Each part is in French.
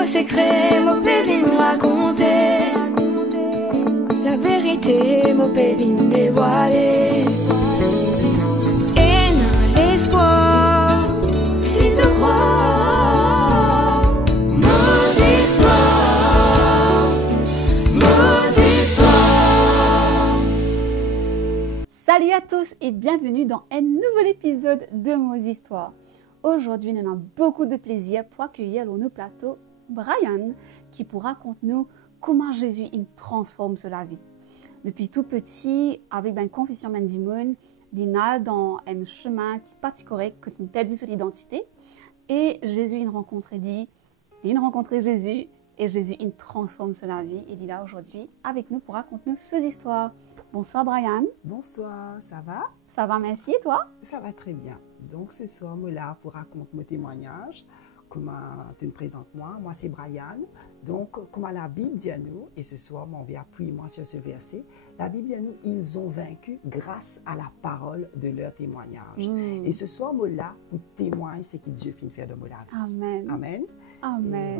vos secrets, mon pédine raconter. La vérité, mon pédine dévoiler. Et n'a l'espoir, si tu crois. Nos histoires, nos histoires. Salut à tous et bienvenue dans un nouvel épisode de Nos histoires. Aujourd'hui, nous avons beaucoup de plaisir pour accueillir sur nos plateaux Brian qui pourra raconter nous comment Jésus il transforme la vie. Depuis tout petit, avec une confession mandimoun, il est dans un chemin qui n'est pas correct, que nous perdons son identité. Et Jésus il rencontre Jésus et Jésus il transforme la vie. Et il est là aujourd'hui avec nous pour raconter nous ces histoires. Bonsoir Brian. Bonsoir, ça va? Ça va, merci, et toi? Ça va très bien. Donc ce soir, je suis là pour raconter mon témoignage. Comment tu me présentes moi? Moi, c'est Brian. Donc, comment la Bible dit à nous, et ce soir, on va appuyer moi sur ce verset, la Bible dit à nous, ils ont vaincu grâce à la parole de leur témoignage. Et ce soir, je suis là pour témoigner ce que Dieu finit faire de la vie. Amen. Amen. Amen.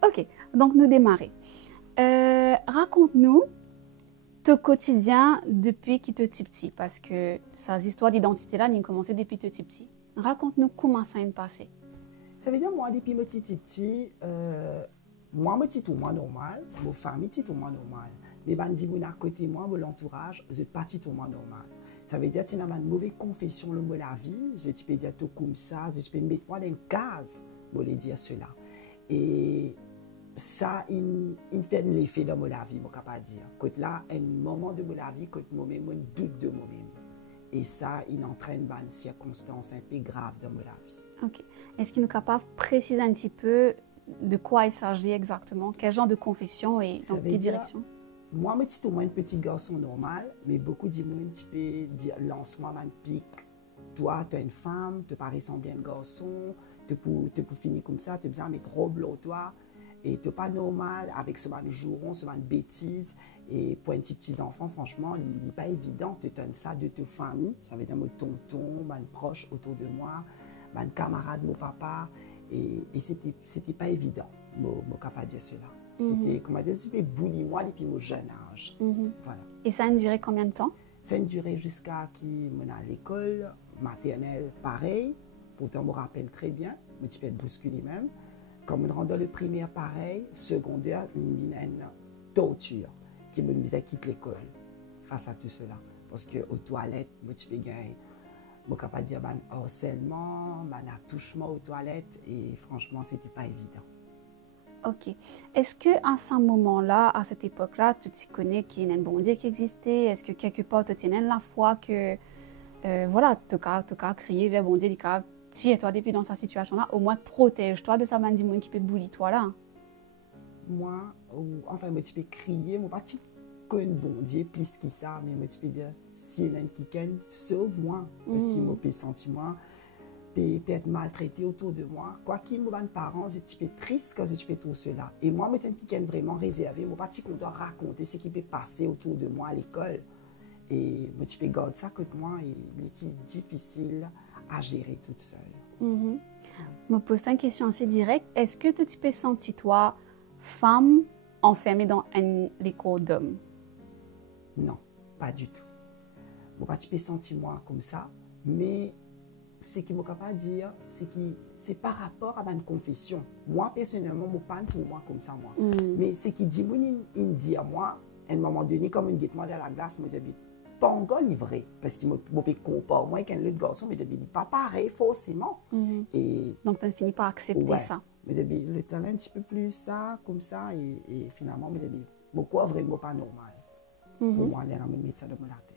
Voilà. Ok, donc nous démarrer. Raconte-nous ton quotidien depuis que tu es petit, parce que ces histoires d'identité-là, elles ont commencé depuis que tu es petit. Raconte-nous comment ça s'est passé. Ça veut dire, moi, depuis que je suis petit, moi, je suis tout le monde normal, ma famille est tout le monde normal. Mais quand je dis à côté de moi, l'entourage, je ne suis pas tout le monde normal. Ça veut dire que tu as une mauvaise confession de la vie, je peux dire tout comme ça, je peux mettre moi dans une case pour les dire cela. Et ça, il fait l'effet dans la vie, je ne peux pas dire. Quand là, un moment de ma vie, quand moi-même, je doute de moi-même. Et ça, il entraîne une circonstance un peu grave dans ma vie. Ok. Est-ce qu'il nous est capable de préciser un petit peu de quoi il s'agit exactement? Quel genre de confession et dans quelle direction? Moi, je suis un petit garçon normal, mais beaucoup de gens peux dire lance-moi un pic. Toi, tu es une femme, tu parais sembler un garçon, tu peux finir comme ça, tu as besoin de mettre robe sur toi. Et tu n'es pas normal avec ce juron, ce bêtise. Et pour un petit enfant, franchement, il n'est pas évident de te donner ça de ta famille. Ça veut dire mon tonton, mon proche autour de moi, mon camarade, mon papa. Et ce n'était pas évident, je ne peux pas dire cela. C'était, comment dire, c'était bouli moi depuis mon jeune âge. Voilà. Et ça a duré combien de temps? Ça a duré jusqu'à qu'il m'en à l'école, maternelle, pareil. Pourtant, je me rappelle très bien, je me suis fait bousculer même. Quand je rentre dans le primaire, pareil, secondaire, une torture qui me disait quitter l'école face à tout cela. Parce qu'aux toilettes, je me suis gagné. Je ne peux pas dire harcèlement, attouchement aux toilettes, et franchement, ce n'était pas évident. Ok. Est-ce qu'à ce moment-là, à cette époque-là, tu te connais qu'il y a un bon Dieu qui existait? Est-ce que quelque part, tu tiens la foi que, voilà, tu as crié vers bon Dieu, si toi depuis dans cette situation-là, au moins protège-toi de ça, man, dis-moi qui peut boulir toi là. Moi, enfin, je peux crier, je ne pas dire qu'un bon Dieu plus que ça, mais je peux dire, si il y a quelqu'un, sauve-moi. Si je peux sentir moi, peut être maltraité autour de moi. Quoi qu'il me parents, je suis triste quand je fais tout cela. Et moi, je suis quelqu'un vraiment réservé, je ne pas dire qu'on doit raconter ce qui peut passer autour de moi à l'école. Et je peux garder ça que moi, il est difficile à gérer toute seule. Je me pose une question assez directe. Est-ce que tu peux sentir toi, femme, enfermée dans l'école d'homme? Non, pas du tout. Je ne peux pas sentir moi comme ça, mais ce que je ne peux pas dire, c'est que c'est par rapport à ma confession. Moi, personnellement, je ne parle pas pour moi comme ça, moi. Mais ce qui dit, il dit à moi, à un moment donné, comme une guette-moi dans la glace, je me dis, pas encore livré, parce qu'il m'a fait comparer moi qu'un autre garçon, mais je me dis, pas pareil, forcément. Et donc, tu as fini par accepter ça. Mais je me le temps un petit peu plus ça, comme ça, et finalement, je me dis, pourquoi vraiment pas normal? Pour moi, il y a un mettre ça dans la tête.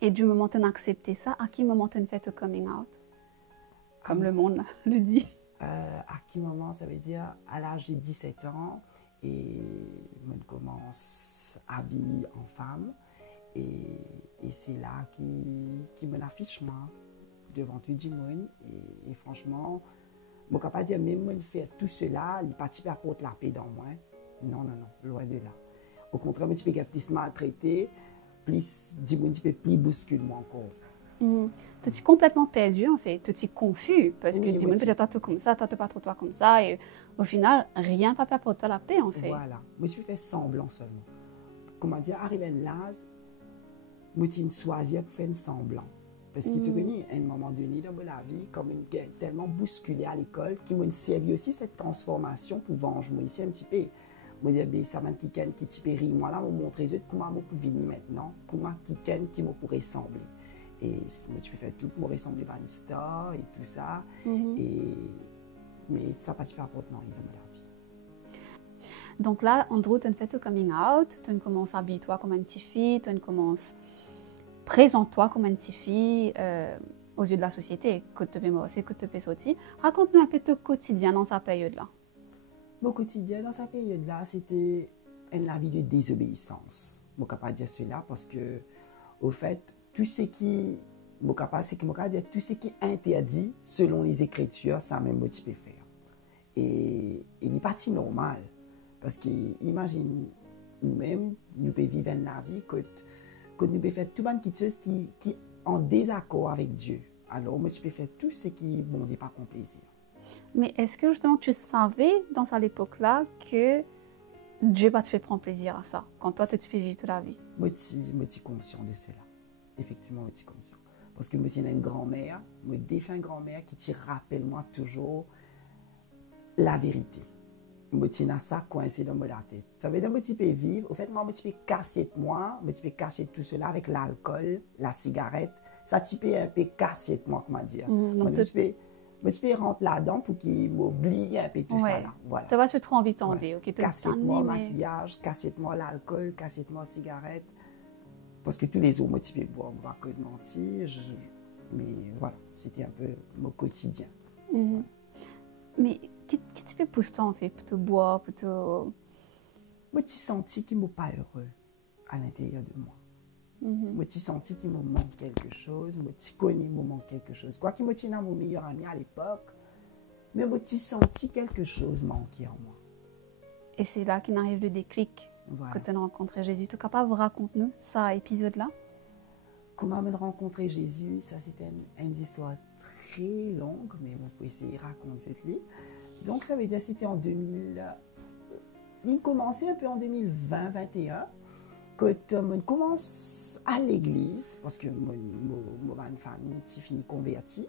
Et du moment où tu as accepté ça, à quel moment tu as fait le coming out? Comme le monde le dit. À quel moment, ça veut dire à l'âge de 17 ans, et je commence à habiller en femme. Et c'est là qui me l'affiche, moi, devant tout le monde. Et franchement, je ne peux pas dire, même faire tout cela, il participe à porter la paix dans moi. Non, loin de là. Au contraire, je peux plus maltraité, plus, dis-moi, plus bouscule moi encore. Tu es complètement perdu, en fait. Tu es confus. Parce que Oui, dis oui, peut-être toi, tu comme ça, toi, tu pas trop toi comme ça. Et au final, rien pas faire pour toi la paix, en fait. Voilà. Moi, je fais semblant seulement. Comment dire, arrivé là, moi, je choisi pour faire un semblant. Parce que tu connais, à un moment donné dans ma vie, comme une guerre tellement bousculée à l'école, qui m'a servi aussi cette transformation pour venger moi ici un petit peu. Moi, je dis, ça m'a qui t'y moi là, me montrer comment je peux venir maintenant, comment qui me pourrait ressembler. Et moi, tu peux faire tout pour me ressembler à une star et tout ça. Mais ça passe pas fortement dans la vie. Donc là, Andrew, tu as fait ton coming out, tu commences à habiller toi comme une petite fille, tu commences présente-toi comme une petite fille aux yeux de la société, que tu peux sortir. Raconte-nous un peu ton quotidien dans cette période-là. Mon quotidien dans cette période-là, c'était une vie de désobéissance. Je ne peux pas dire cela parce que, au fait, tout ce qui tout ce qui est interdit selon les Écritures, ça même motivé faire. Et il n'est pas si normal. Parce que, imagine, nous-mêmes, nous pouvons vivre la vie que nous pouvons faire tout le monde qui est en désaccord avec Dieu. Alors, moi, je peux faire tout ce qui ne bon, dit pas qu'on plaisir. Mais est-ce que justement tu savais dans cette époque-là que Dieu va te faire prendre plaisir à ça, quand toi tu te fais vivre toute la vie? Moi, je suis conscient de cela. Effectivement, je suis conscient. Parce que moi, j'ai une grand-mère, ma défunte grand-mère, qui te rappelle moi toujours la vérité. Moi, je suis ça coincé dans la tête. Ça veut dire que je peux vivre. Au fait, moi, je peux casser tout cela avec l'alcool, la cigarette. Ça, tu peux un peu casser moi, comment dire. Je peux rentrer là-dedans pour qu'il m'oublie un peu tout ça là. Voilà. Tu vas te trop envie d'entendre. Ouais. Okay, Casser-moi le maquillage, casser-moi l'alcool, casser-moi la cigarette. Parce que tous les autres, moi, tu peux boire, à cause de mentir. Mais voilà, c'était un peu mon quotidien. Ouais. Mais qui te pousse toi en fait pour te boire, pour te... Moi, tu senti qu'il ne m'a pas heureux à l'intérieur de moi. Moi, tu senti qu'il me manque quelque chose. Moi, tu connais qu'il me manque quelque chose. Quoi qu'il me tienne à mon meilleur ami à l'époque, mais moi, tu senti quelque chose manquer en moi. Et c'est là qu'il arrive le déclic. Voilà. Quand tu as rencontré Jésus. Tu es capable de raconter-nous ça, épisode-là? Comment me rencontrer Jésus, ça c'était une histoire très longue, mais on peut essayer de raconter cette livre. Donc ça veut dire que c'était en 2000, il commençait un peu en 2020-2021, quand on commence à l'église, parce que moi, une famille qui finit convertie,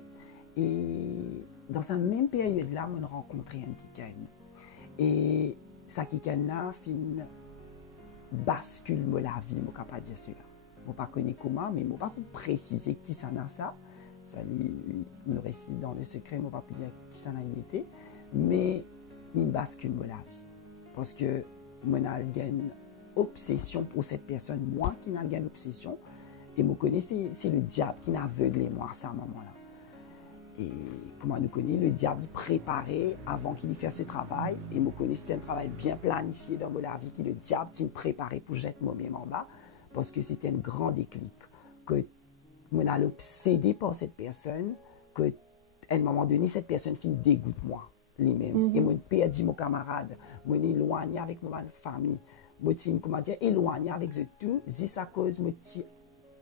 et dans cette même période-là, on rencontré un kikan. Et ça kikan-là finit bascule la vie, je ne peux pas dire cela. Je ne connais pas comment, mais je ne peux pas préciser qui ça a ça. Ça me reste dans le secret, je ne peux pas dire qui ça a été. Mais il bascule la vie. Parce que je j'ai une obsession pour cette personne, moi qui n'ai une obsession. Et je connais, c'est le diable qui n'a aveuglé moi à ce moment-là. Et comment nous connaît, le diable préparait avant qu'il y fasse ce travail. Et je connais, c'était un travail bien planifié dans ma vie, que le diable s'est préparé pour jeter moi-même en bas. Parce que c'était un grand déclic. Que je suis obsédé par cette personne, qu'à un moment donné, cette personne finit dégoûte moi, lui-même. Et je perdu mon camarade, je suis éloigné avec ma famille. Je suis, éloigné avec eux tout. C'est à cause de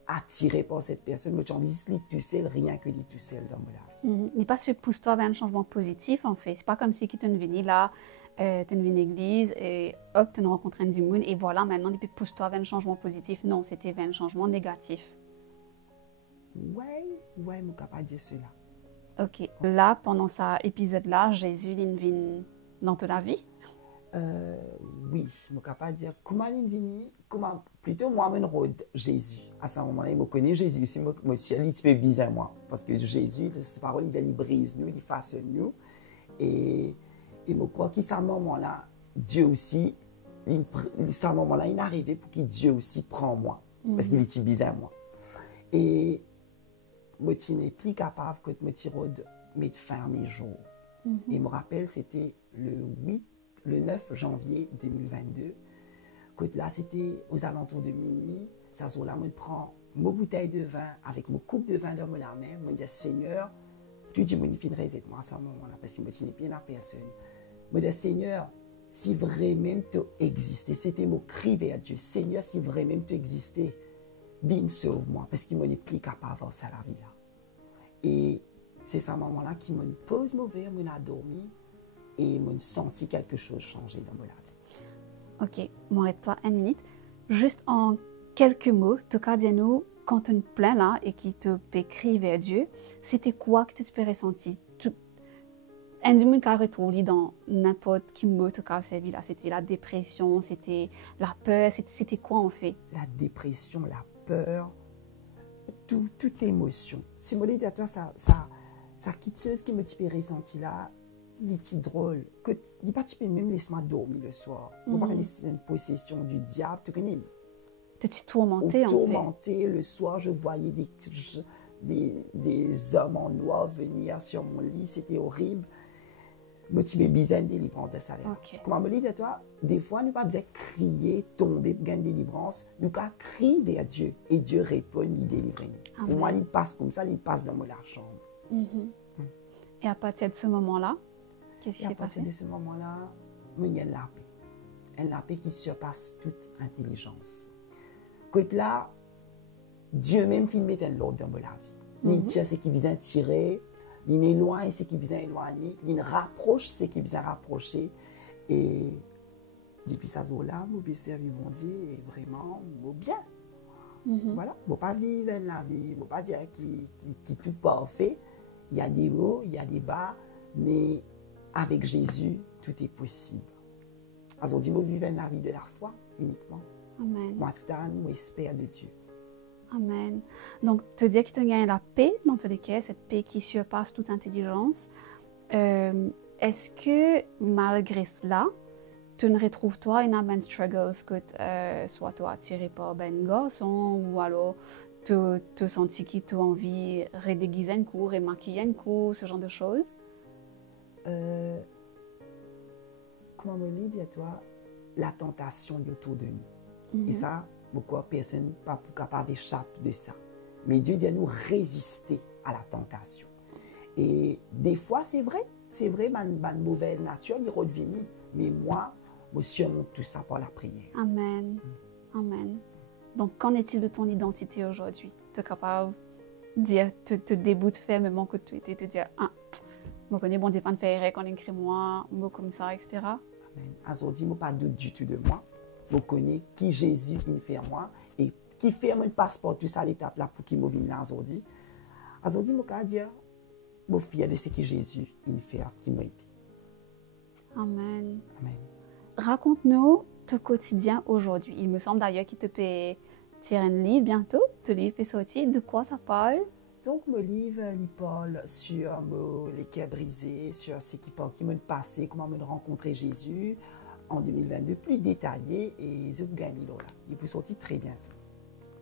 attiré par cette personne, mais tu envie de tout seul, rien que lui tout seul dans ma vie. Il n'est pas fait pousse-toi vers un changement positif, en fait. C'est pas comme si tu es venu là, tu es venu à l'église, et hop, tu as rencontré un démon, et voilà, maintenant, depuis pousse-toi vers un changement positif. Non, c'était vers un changement négatif. Ouais, je ne peux pas dire cela. Ok. Là, pendant cet épisode-là, Jésus, il vient dans toute la vie? Oui, je ne peux pas dire comment il vient, comment, plutôt moi, je rôde Jésus. À ce moment-là, il me connaît Jésus. Si moi, c'est un petit peu bizarre, moi. Parce que Jésus, ses paroles, il brise nous, il façonne nous. Et je crois qu'à ce moment-là, Dieu aussi, à ce moment-là, il est arrivé pour que Dieu aussi prenne moi. Parce qu'il était bizarre, moi. Et je suis plus capable que de me faire mes jours. Et je me rappelle, c'était le 9 janvier 2022. Que là, c'était aux alentours de minuit. Ça jour-là, je prends ma bouteille de vin avec ma coupe de vin dans la main. Je me dis, Seigneur, tu dis, je finis moi à ce moment-là, parce que je ne suis bien à personne. Je me dis, Seigneur, si vraiment tu existais, c'était mon cri vers Dieu. Seigneur, si vraiment tu existais, viens sauve-moi, parce qu'il n'est plus capable d'avancer à la vie là. Et c'est ce moment-là qui me pose mauvais, me a dormi et me senti quelque chose changer dans ma vie. Ok, m'arrête-toi une minute. Juste en quelques mots, tu peux dire-nous, quand tu te plains là et qui te écrit vers Dieu, c'était quoi que tu peux ressentir? Un du monde qui a retrouvé dans n'importe quel mot tu as servi là. C'était la dépression, c'était la peur, c'était quoi en fait? La dépression, la peur, toute émotion. Si je dis à toi, ça quitte ce qui me type ressenti là, il est drôle. Il n'est pas typé même laisse-moi dormir le soir. On parle d'une possession du diable, tu connais? Tu t'es tourmenté en fait. Tourmenté, le soir, je voyais des hommes en noir venir sur mon lit, c'était horrible. Motivé bizarre délivrance de ça. Okay. Comment me dit à toi, des fois, nous pas besoin crier, tomber pour gagner délivrance, nous qu'à crier vers Dieu et Dieu répond, il délivre nous. Pour moi, il passe comme ça, il passe dans la chambre. Et à partir de ce moment-là, qu'est-ce qui s'est passé? À partir de ce moment-là, il y a la paix. Une la paix qui surpasse toute intelligence. Quand là, Dieu même fait mettre l'ordre dans la vie. Il tire ce qui vient tirer. Il éloigne ce qui vient éloigner, il rapproche ce qui vient rapprocher. Et depuis ça, là, je vais servir mon Dieu et vraiment, bien. Voilà, je ne vais pas vivre la vie, je ne vais pas dire qu'il est tout parfait. Il y a des hauts, il y a des bas, mais avec Jésus, tout est possible. Alors, on dit, je vivre la vie de la foi uniquement. Amen. Moi, tout à l'heure, j'espère de Dieu. Amen. Donc, te dire que tu gagnes la paix dans tous les cas, cette paix qui surpasse toute intelligence. Est-ce que malgré cela, tu ne retrouves toi une amène struggles que soit tu es attiré par ben garçon ou alors tu sens que tu as envie de redéguiser un coup, remaquiller un coup, ce genre de choses? Comment me dit à toi, la tentation est autour de nous. Et ça, pourquoi personne n'est pas capable d'échapper de ça. Mais Dieu dit à nous résister à la tentation. Et des fois, c'est vrai, ma mauvaise nature, il redevient. Mais moi, je surmonte tout ça par la prière. Amen. Amen. Donc, qu'en est-il de ton identité aujourd'hui? Tu es capable de dire, te déboute fermement que tu étais, te dire, je connais bon Dieu pas de faire quand écrit moi, mot comme ça, etc. Amen. Aujourd'hui, je ne pas doute du tout de moi. Je connais qui Jésus il fait en moi et qui fait mon passeport tout ça à l'étape là pour qu'il me vienne là aujourd'hui. Aujourd'hui, je peux dire, je suis fier de ce que Jésus il fait qui m'a été. Amen. Amen. Raconte-nous ton quotidien aujourd'hui. Il me semble d'ailleurs qu'il te peut tirer un livre bientôt. Ton livre est sorti. De quoi ça parle? Donc, mon livre, il parle sur les cœurs brisés, sur ce qui m'a passé, comment me rencontrer Jésus en 2022, plus détaillé et je vous gagne là. Il vous sortir très bientôt.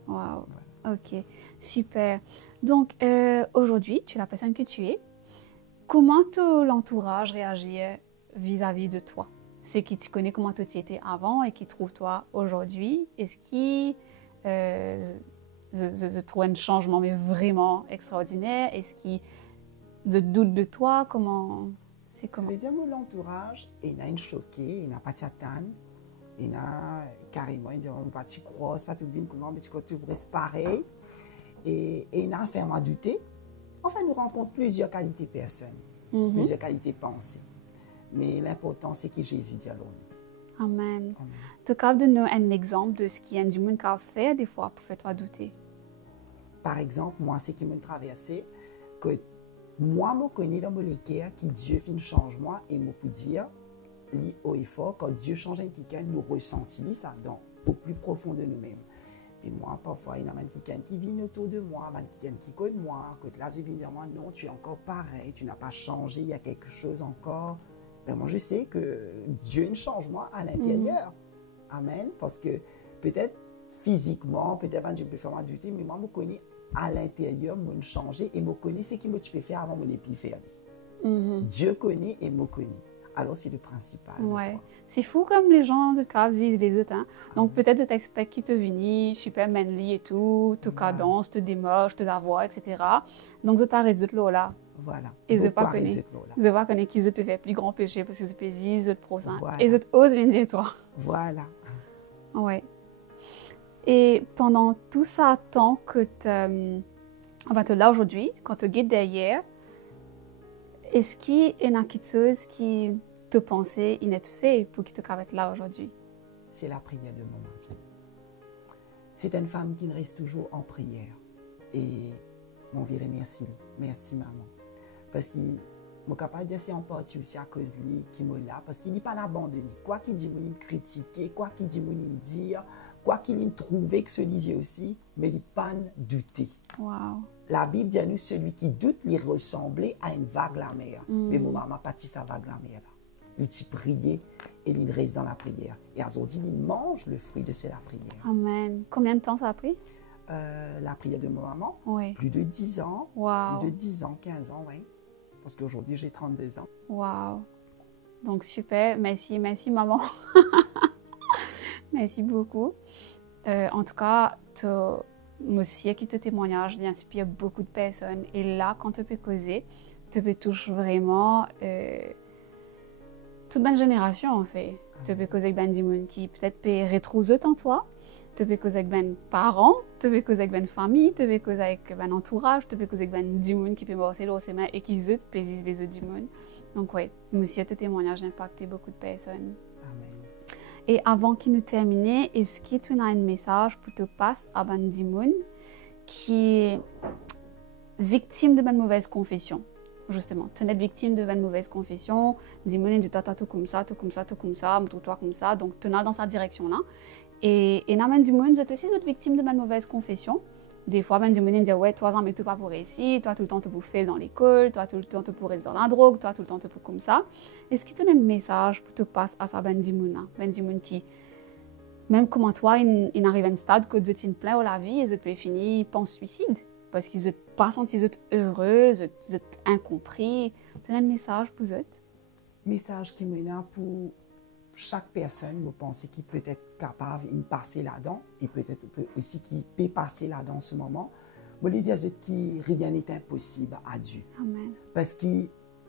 Wow. Voilà. Ok, super. Donc, aujourd'hui, tu es la personne que tu es. Comment l'entourage réagit vis-à-vis de toi? C'est qui tu connais comment tu étais avant et qui trouve toi aujourd'hui? Est-ce qu'il je trouve un changement mais vraiment extraordinaire? Est-ce qu'il doute de toi? Comment? C'est comment? Je veux dire, l'entourage, il a une choquée, il n'a pas de satane, il a carrément, il dit, on va t'y croire, c'est pas tout bien, mais tu restes pareil. Et il a fait à douter. Enfin, nous rencontrons plusieurs qualités de personnes, plusieurs qualités de pensée. Mais l'important, c'est que Jésus dit à l'homme. Amen. Tu peux nous donner un exemple de ce qu'il y a du monde qui a fait des fois pour faire toi douter? Par exemple, moi, ce qui m'a traversé, que moi, je connais dans mon cœur que Dieu fait un changement et je peux dire, haut et fort, quand Dieu change quelqu'un, nous ressentons ça au plus profond de nous-mêmes. Et moi, parfois, il y a quelqu'un qui vient autour de moi, quelqu'un qui connaît moi, que là, je viens dire, moi, non, tu es encore pareil, tu n'as pas changé, il y a quelque chose encore. Mais moi, je sais que Dieu a un changement à l'intérieur. Amen. Parce que peut-être physiquement, peut-être je peux faire ma douter, mais moi, je connais à l'intérieur, je changé et je connais ce que je peux faire avant mon épi faire. Dieu connaît et je connais. Alors, c'est le principal. Ouais. C'est fou comme les gens de cas disent les autres. Hein? Donc, peut-être tu t'expectes qu'ils te viennent super manly et tout, te cadence, te démoche, te la voix, etc. Donc, tu t'arrêtes de là. Voilà. Et je ne pas connais qu'ils te fait plus grand péché parce que je peux dire, je te pro. Et je osent venir dire toi. Voilà. Ouais. Et pendant tout ça temps que tu là aujourd'hui, quand tu es derrière, est-ce qu'il y a quelque chose qui te pensait il n'est fait pour qu'il te être là aujourd'hui? C'est la prière de mon mari. C'est une femme qui reste toujours en prière. Et mon viré merci, merci maman. Parce que je suis capable de dire c'est en partie aussi à cause de lui qui m'a là. Parce qu'il n'est pas abandonné. Quoi qu'il dit, il me critiquer, quoi qu'il dit, il me dire, quoi qu'il ait trouvé que ce disait aussi, mais il n'est pas douté. Wow. La Bible dit à nous, celui qui doute lui ressemblait à une vague la mer. Mais mon maman n'a pas dit sa vague la mer. Il dit prier et il reste dans la prière. Et aujourd'hui, il mange le fruit de la prière. Amen. Combien de temps ça a pris? La prière de mon maman, Oui. plus de 10 ans. Wow. Plus de 10 ans, 15 ans, oui. Parce qu'aujourd'hui, j'ai 32 ans. Wow. Donc super. Merci, merci maman. Merci beaucoup. En tout cas, aussi, qui te témoignage, il inspire beaucoup de personnes. Et là, quand tu peux causer, tu peux toucher vraiment toute bonne génération, en fait. Tu peux causer avec ben des gens qui peut-être peut retrouver en toi. Tu peux causer avec ben parents, tu peux causer avec ben famille, tu peux causer avec ben entourage, tu peux causer avec ben des gens qui peuvent morcer dans ses mains et qui eux pesent les autres gens. Donc oui, aussi, ce témoignage a impacté beaucoup de personnes. Amen. Et avant qu'il nous termine, est-ce que tu as un message pour te passer à ben des gens qui est victime de ben mauvaise confession? Justement, tu es victime de une mauvaise confession, dis moi dis toi tout comme ça, tout comme ça, tout comme ça, toi comme ça, donc tu es dans cette direction là. Et n'amène du monde, tu es aussi victime de une mauvaise confession. Des fois, ben du monde dit ouais, toi mais tout pas pour réussir, toi tout le temps tu bouffer dans l'école, toi tout le temps tu pour rester dans la drogue, toi tout le temps tu pour comme ça. Est-ce que tu as un message pour te passer à ça ben du monde qui même comme toi, il arrive à un stade que tu es plein dans la vie et tu peux finir pense suicide. Parce qu'ils ne sont pas sentis heureux, ils sont incompris. Tu as un message pour eux? Message qui me là pour chaque personne, je pense, qui peut être capable de passer là-dedans, et peut-être aussi qui peut passer là-dedans en ce moment. Je veux dire que rien n'est impossible à Dieu. Amen. Parce que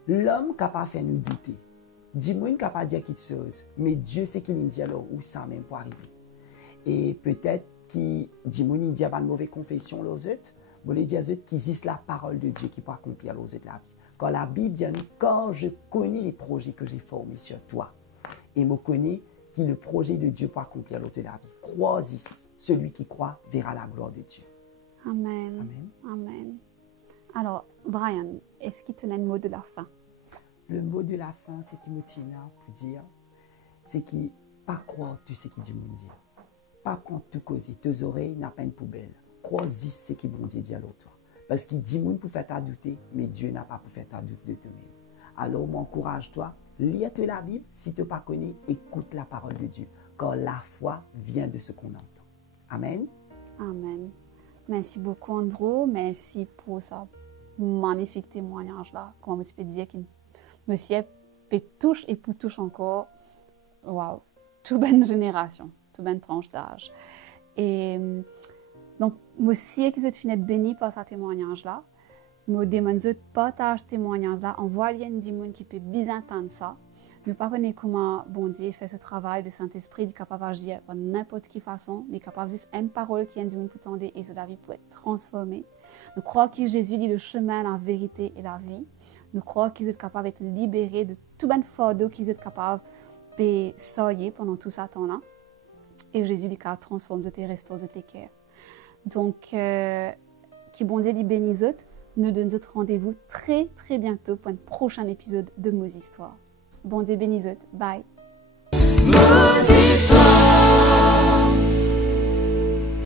l'homme est capable de faire nous douter. Dis-moi capable de dire quelque chose, mais Dieu sait qu'il nous dit alors où ça même pour arriver. Et peut-être qu'il dis-moi il dit une mauvaise confession aux autres. Je voulais dire qu'il existe la parole de Dieu qui peut accomplir aux autres la vie. Quand la Bible dit à nous, quand je connais les projets que j'ai formés sur toi, et me connais qui le projet de Dieu pour accomplir l'autre la vie. Crois-y, celui qui croit verra la gloire de Dieu. Amen. Amen. Amen. Alors, Brian, est-ce qu'il te donne un mot de la fin? Le mot de la fin, c'est qui me tient là pour dire, c'est qui pas croire tout ce qui dit mon Dieu. Pas prendre tout causer, tes oreilles n'a pas une poubelle. Crois-y ce qui bon Dieu dit à l'autre. Parce qu'il dit moun pour faire ta douter, mais Dieu n'a pas pour faire ta doute de toi-même. Alors, m'encourage-toi, lis-toi la Bible, si tu ne pas connais, écoute la parole de Dieu. Car la foi vient de ce qu'on entend. Amen. Amen. Merci beaucoup, Andrew. Merci pour ce magnifique témoignage-là. Comment tu peux dire qu'il me touche et pour touche encore. Wow. Toute bonne génération, toute bonne tranche d'âge. Et donc, moi aussi, que je suis béni par ce témoignage-là. Nous demandons de partager ce témoignage-là, envoyer un monde qui peut bien entendre ça. Nous ne savons pas comment bon Dieu fait ce travail, le Saint-Esprit est capable d'agir de n'importe quelle façon, mais capable de dire une parole qui est du monde pour tendre et la vie peut être transformée. Nous croyons que Jésus est le chemin, la vérité et la vie. Nous croyons qu'ils sont capables d'être libérés de tout bon fardeau qu'ils sont capables de sortir pendant tout ce temps-là. Et Jésus est capable de transformer et restaurer tes cœurs. Donc, qui bon Dieu bénisse eux. Nous donnons notre rendez-vous très très bientôt pour un prochain épisode de Nos Histoires. Bon Dieu bénisse. Bye.